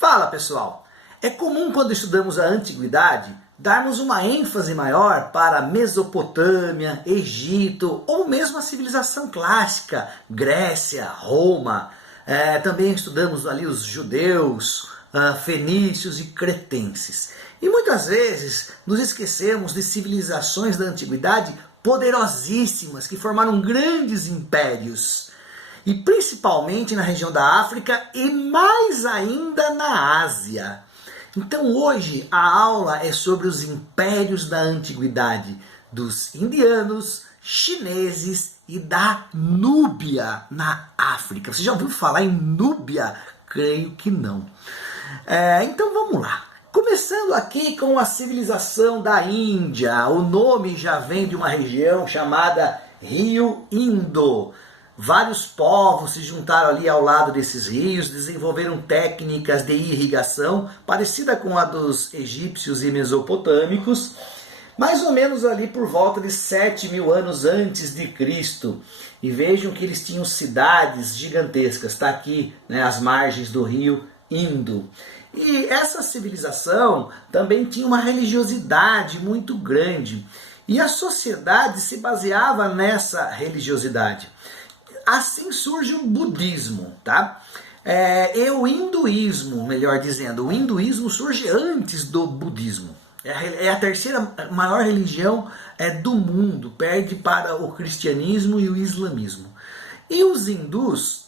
Fala pessoal, é comum quando estudamos a antiguidade darmos uma ênfase maior para a Mesopotâmia, Egito ou mesmo a civilização clássica, Grécia, Roma. Também estudamos ali os judeus, fenícios e cretenses. E muitas vezes nos esquecemos de civilizações da antiguidade poderosíssimas que formaram grandes impérios. E principalmente na região da África e mais ainda na Ásia. Então hoje a aula é sobre os impérios da antiguidade, dos indianos, chineses e da Núbia na África. Você já ouviu falar em Núbia? Creio que não. Então vamos lá. Começando aqui com a civilização da Índia. O nome já vem de uma região chamada Rio Indo. Vários povos se juntaram ali ao lado desses rios, desenvolveram técnicas de irrigação parecida com a dos egípcios e mesopotâmicos, mais ou menos ali por volta de 7.000 anos antes de Cristo. E vejam que eles tinham cidades gigantescas, está aqui, né, às margens do rio Indo. E essa civilização também tinha uma religiosidade muito grande. E a sociedade se baseava nessa religiosidade. Assim surge o budismo, tá? O hinduísmo, melhor dizendo, o hinduísmo surge antes do budismo. É a terceira maior religião do mundo, perde para o cristianismo e o islamismo. E os hindus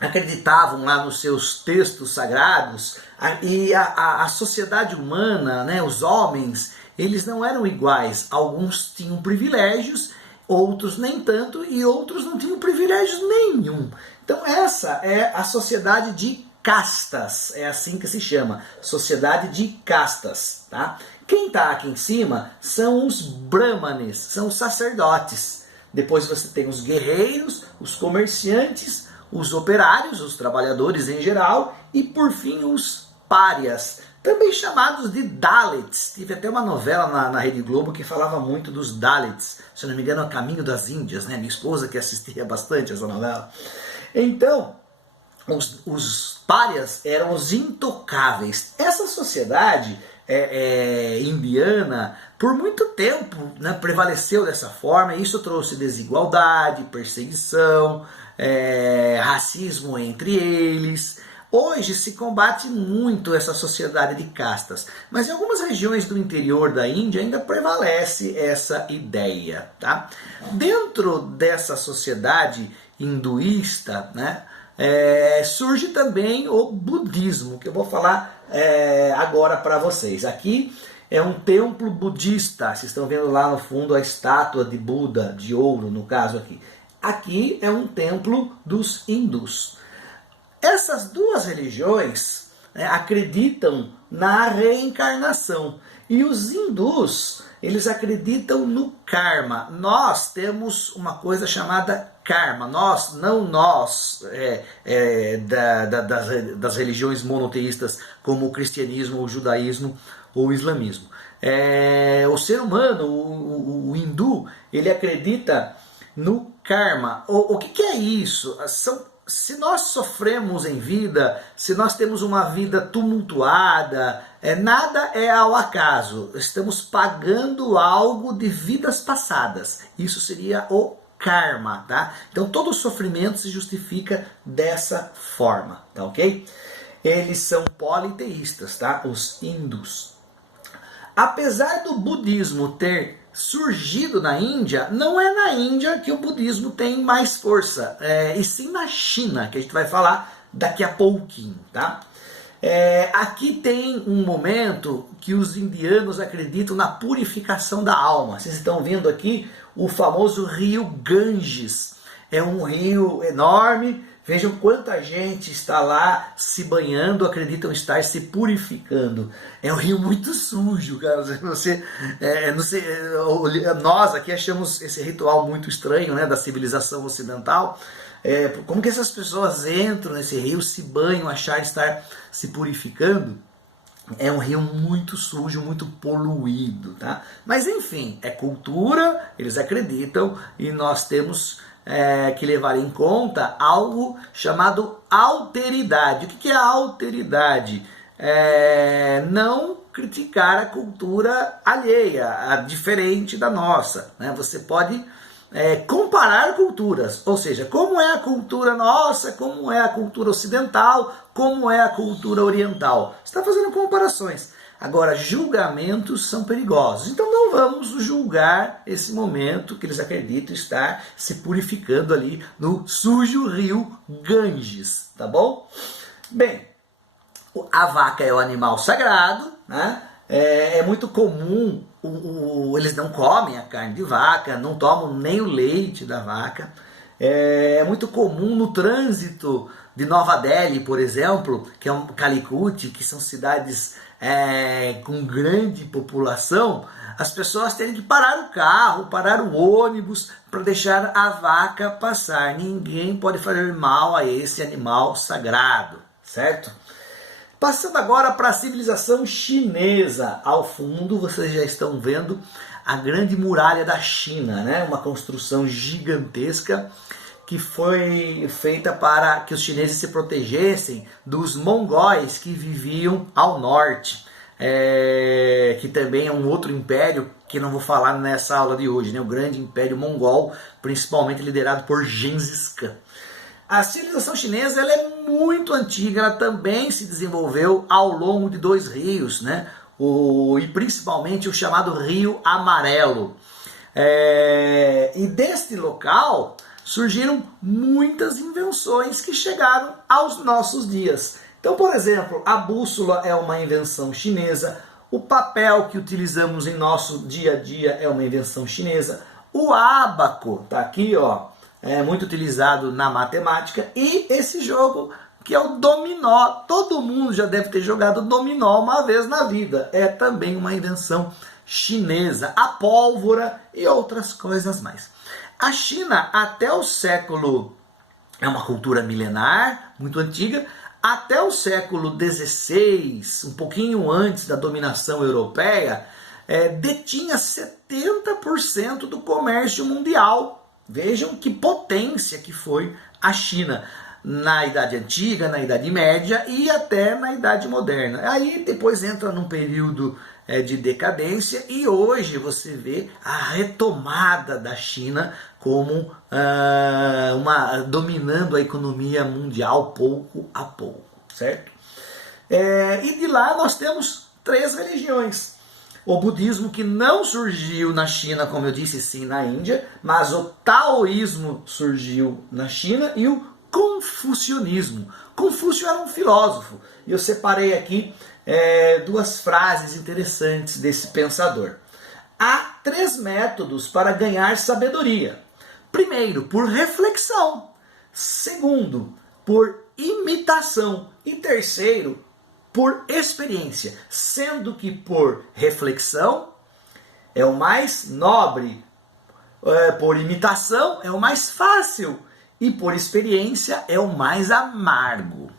acreditavam lá nos seus textos sagrados, e a sociedade humana, né, os homens, eles não eram iguais. Alguns tinham privilégios, outros nem tanto, e outros não tinham privilégios nenhum. Então essa é a sociedade de castas, é assim que se chama, sociedade de castas. Tá? Quem está aqui em cima são os brahmanes, são os sacerdotes. Depois você tem os guerreiros, os comerciantes, os operários, os trabalhadores em geral, e por fim os párias, também chamados de Dalits. Tive até uma novela na Rede Globo que falava muito dos Dalits. Se não me engano, é o Caminho das Índias, né? Minha esposa que assistia bastante essa novela. Então, os párias eram os intocáveis. Essa sociedade indiana, por muito tempo, né, prevaleceu dessa forma. E isso trouxe desigualdade, perseguição, racismo entre eles. Hoje se combate muito essa sociedade de castas, mas em algumas regiões do interior da Índia ainda prevalece essa ideia. Tá? Dentro dessa sociedade hinduísta, né, surge também o budismo, que eu vou falar agora para vocês. Aqui é um templo budista, vocês estão vendo lá no fundo a estátua de Buda, de ouro no caso aqui. Aqui é um templo dos hindus. Essas duas religiões acreditam na reencarnação. E os hindus, eles acreditam no karma. Nós temos uma coisa chamada karma. Nós, não nós, das religiões monoteístas como o cristianismo, o judaísmo ou o islamismo. O ser humano, o hindu, ele acredita no karma. O que é isso? Se nós sofremos em vida, se nós temos uma vida tumultuada, nada é ao acaso. Estamos pagando algo de vidas passadas. Isso seria o karma, tá? Então todo sofrimento se justifica dessa forma, tá ok? Eles são politeístas, tá? Os hindus. Apesar do budismo ter surgido na Índia, não é na Índia que o budismo tem mais força, e sim na China, que a gente vai falar daqui a pouquinho, tá? Aqui tem um momento que os indianos acreditam na purificação da alma. Vocês estão vendo aqui o famoso rio Ganges. É um rio enorme. Vejam quanta gente está lá se banhando, acreditam estar se purificando. É um rio muito sujo, cara. Nós aqui achamos esse ritual muito estranho, né, da civilização ocidental. Como que essas pessoas entram nesse rio, se banham, achar estar se purificando? É um rio muito sujo, muito poluído, tá? Mas enfim, é cultura, eles acreditam, e nós temos que levar em conta algo chamado alteridade. O que é a alteridade? não criticar a cultura alheia, a diferente da nossa, né? Você pode comparar culturas, ou seja, como é a cultura nossa, como é a cultura ocidental, como é a cultura oriental. Você está fazendo comparações. Agora, julgamentos são perigosos, então não vamos julgar esse momento que eles acreditam estar se purificando ali no sujo rio Ganges, tá bom? Bem, a vaca é o animal sagrado, né? É muito comum, eles não comem a carne de vaca, não tomam nem o leite da vaca. É muito comum no trânsito de Nova Delhi, por exemplo, que é Calicut, que são cidades com grande população, as pessoas terem que parar o carro, parar o ônibus para deixar a vaca passar. Ninguém pode fazer mal a esse animal sagrado, certo? Passando agora para a civilização chinesa. Ao fundo vocês já estão vendo a grande muralha da China, né? Uma construção gigantesca que foi feita para que os chineses se protegessem dos mongóis que viviam ao norte, que também é um outro império que não vou falar nessa aula de hoje, né? O grande império mongol, principalmente liderado por Gengis Khan. A civilização chinesa ela é muito antiga, ela também se desenvolveu ao longo de 2 rios, né? E principalmente o chamado Rio Amarelo. E deste local surgiram muitas invenções que chegaram aos nossos dias. Então, por exemplo, a bússola é uma invenção chinesa, o papel que utilizamos em nosso dia a dia é uma invenção chinesa, o ábaco, tá aqui, ó. É muito utilizado na matemática, e esse jogo que é o dominó, todo mundo já deve ter jogado dominó uma vez na vida, é também uma invenção chinesa, a pólvora e outras coisas mais. A China até o século, é uma cultura milenar, muito antiga, até o século XVI, um pouquinho antes da dominação europeia, detinha 70% do comércio mundial. Vejam que potência que foi a China na Idade Antiga, na Idade Média e até na Idade Moderna. Aí depois entra num período de decadência e hoje você vê a retomada da China como dominando a economia mundial pouco a pouco, certo? E de lá nós temos 3 religiões. O budismo, que não surgiu na China, como eu disse, sim na Índia, mas o taoísmo surgiu na China, e o confucionismo. Confúcio era um filósofo, e eu separei aqui 2 frases interessantes desse pensador. Há 3 métodos para ganhar sabedoria. Primeiro, por reflexão. Segundo, por imitação. E terceiro, por experiência, sendo que por reflexão é o mais nobre, por imitação é o mais fácil e por experiência é o mais amargo.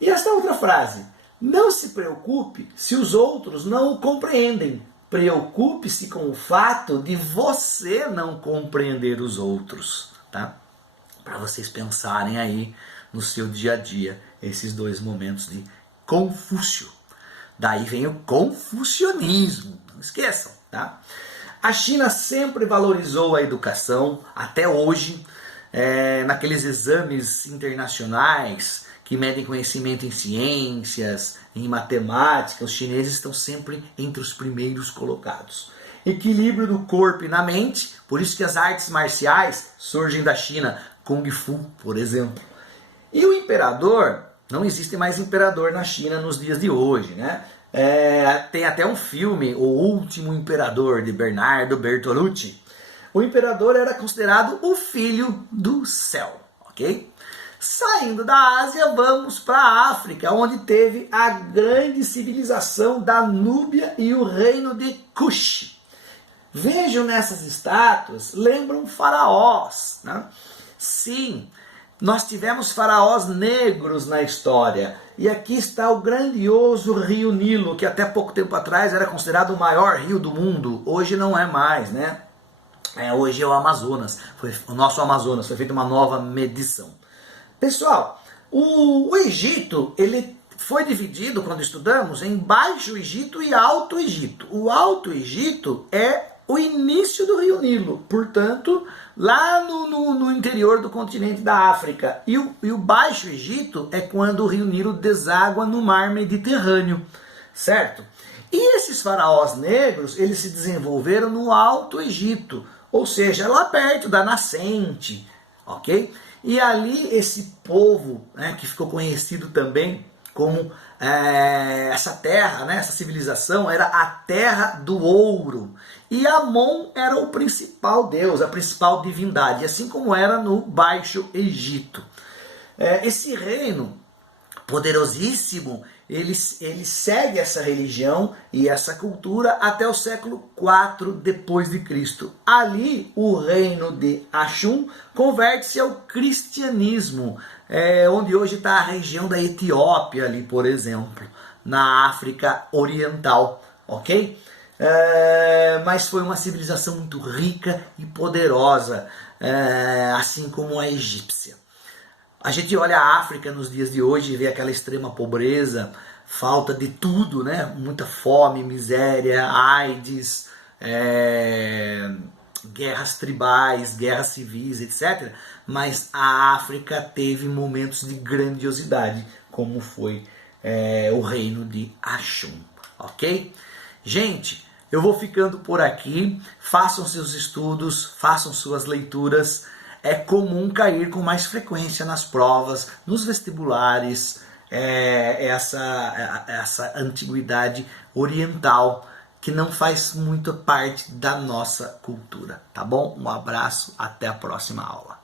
E esta outra frase, não se preocupe se os outros não o compreendem, preocupe-se com o fato de você não compreender os outros, tá? Para vocês pensarem aí no seu dia a dia, esses 2 momentos de Confúcio. Daí vem o confucionismo, não esqueçam, tá? A China sempre valorizou a educação, até hoje, naqueles exames internacionais que medem conhecimento em ciências, em matemática, os chineses estão sempre entre os primeiros colocados. Equilíbrio do corpo e na mente, por isso que as artes marciais surgem da China, Kung Fu, por exemplo. E o imperador, não existe mais imperador na China nos dias de hoje, né? Tem até um filme, O Último Imperador, de Bernardo Bertolucci. O imperador era considerado o filho do céu, ok? Saindo da Ásia, vamos para a África, onde teve a grande civilização da Núbia e o reino de Kush. Vejam nessas estátuas, lembram faraós, né? Sim, nós tivemos faraós negros na história. E aqui está o grandioso rio Nilo, que até pouco tempo atrás era considerado o maior rio do mundo. Hoje não é mais, né? Hoje é o Amazonas. O nosso Amazonas. Foi feita uma nova medição. Pessoal, o Egito, ele foi dividido, quando estudamos, em Baixo Egito e Alto Egito. O Alto Egito é o início do Rio Nilo, portanto, lá no interior do continente da África. E o Baixo Egito é quando o Rio Nilo deságua no mar Mediterrâneo, certo? E esses faraós negros, eles se desenvolveram no Alto Egito, ou seja, lá perto da nascente, ok? E ali esse povo, né, que ficou conhecido também como essa terra, né, essa civilização, era a terra do ouro. E Amon era o principal deus, a principal divindade, assim como era no Baixo Egito. Esse reino poderosíssimo, ele segue essa religião e essa cultura até o século IV depois de Cristo. Ali, o reino de Ashum converte-se ao cristianismo, onde hoje está a região da Etiópia, ali, por exemplo, na África Oriental, ok? Mas foi uma civilização muito rica e poderosa, assim como a egípcia. A gente olha a África nos dias de hoje e vê aquela extrema pobreza, falta de tudo, né? Muita fome, miséria, AIDS, guerras tribais, guerras civis, etc. Mas a África teve momentos de grandiosidade, como foi o reino de Ashum, ok? Gente, eu vou ficando por aqui. Façam seus estudos, façam suas leituras. É comum cair com mais frequência nas provas, nos vestibulares, essa antiguidade oriental que não faz muito parte da nossa cultura, tá bom? Um abraço, até a próxima aula.